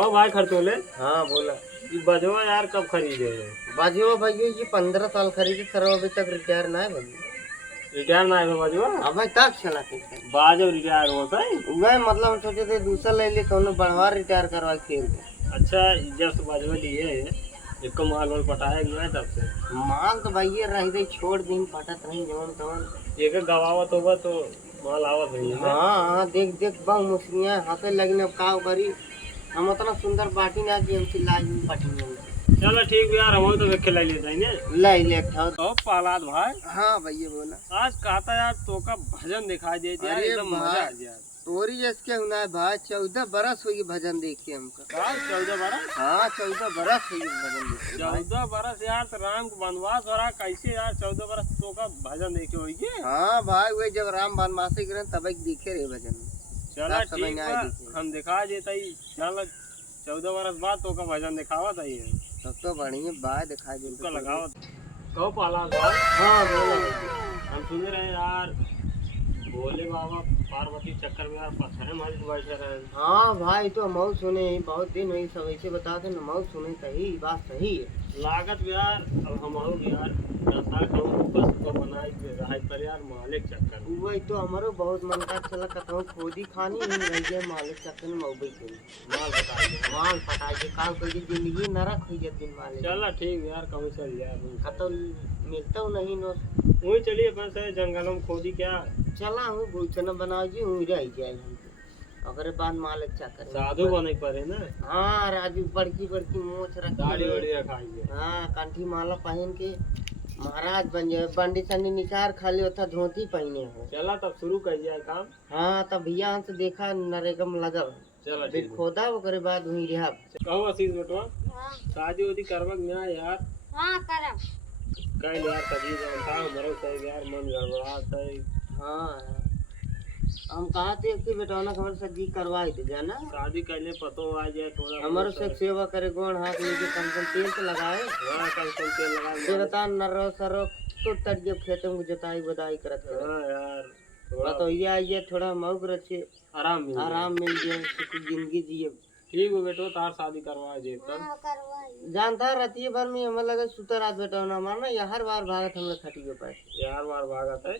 कहो भाई खरचोले, हाँ बोला। ये बजवा यार कब खरीदे हो? बाजियो भैया ये 15 साल खरीदे सर, अभी तक रिटायर ना है भैया। रिटायर ना है बजवा? अभी तक चला के बाजो रिटायर होता है। वह मतलब हम सोचे थे दूसरा ले लिए कौन बढ़वा रिटायर करवा खेल के। अच्छा, जब से बजवा लिए एक माल वाल पटाया गया है तब से। माल तो भैया रह गई छोड़ दिन पटत रही जवन तवन। एक गवावत होगा तो माल आवत नहीं है। हाँ हाँ देख देख बहु मुस्लियाँ हाथे लगी अब का करी। हम उतना सुंदर बाटी ना कि हमसे लाज में पटी। चलो ठीक यार, हम तो देख के ले लेते हैं। ले ले तो प्रहलाद भाई, हाँ भैया बोला। आज कहता यार तो का भजन दिखाई दे दिया, अरे एकदम मजा आ गया। तोरी इसके हुना है भाई 14 बरस हुई भजन देखे हमका। 14 बरस? हाँ 14 बरस हुई भजन देखे। 14 बरस यार, तो राम को वनवास हो रहा कैसे यार 14 बरस तो का भजन देखे होगी? हाँ भाई वही जब राम वनवासी गिरे तब देखे रहे भजन। चला ठीक है, हम दिखा देता ही। चल 14 बरस बाद तो का भजन दिखावा था ये। तब तो बढ़िया बात दिखाई देता लगाओ। कहो प्रहलाद भाई। हाँ बोला। हम सुन रहे हैं यार भोले बाबा पार्वती चक्कर में यार पत्थर में बैठे रहे। हाँ भाई तो मऊ सुने बहुत दिन हुई सब ऐसे बताते न मऊ सुने सही बात सही है। लागत यार अब हम आओ यार रास्ता कहूँ बस को बनाई रहा पर यार मालिक चक्कर में। वही तो हमारो बहुत मन का चला कहूँ खोदी खानी नहीं रह गया मालिक चक्कर में मऊ के माल पटाई के काम कर जिंदगी नरक हुई है दिन मालिक। चला ठीक यार, कहूँ चल यार तो मिलता हूँ नहीं नो। वही चलिए अपन से जंगलों में खोदी क्या चला हूँ भूचना बनाओ जी हूँ रह जाए अगर बाद मालिक चक्कर साधु बने पड़े ना। हाँ राजू बड़की बड़की मोछ दाढ़ी वाड़ी रखी। रखाई। हाँ कंठी माला पहन के महाराज बन जाए। बंडी संडी निचार खाली होता धोती पहने हो। चला तब शुरू कर दिया काम। हाँ तब भैया से देखा नरेगम लगा। चला फिर ठीक। खोदा ओकरे बाद हुई रहा। कहो आशीष बेटवा, शादी वादी करवा ना यार? हाँ करब। कल यार तभी जानता हमारे से यार मन गड़बड़ाता है। हाँ हम कहा थे कि बेटा ना हमारे सब्जी करवाई दे जाना। शादी करने पतो आ जाए थोड़ा हमारे से सेवा करे गोण हाथ नीचे कम तेल तो लगाए। हाँ कल तेल लगा ये बता नरो सरो तो तट जब खेतों में जोताई बदाई करत है। हाँ यार थोड़ा तो ये आइए थोड़ा मौक रचे आराम मिल जाए सुखी जिंदगी जिए। ठीक हो बेटो, तार शादी करवा दे तब। हाँ करवाई। जानता राती भर में हमें लगे सुतर रात बेटा ना मारना या हर बार भागत हमने खटी के पास यार बार भागत है।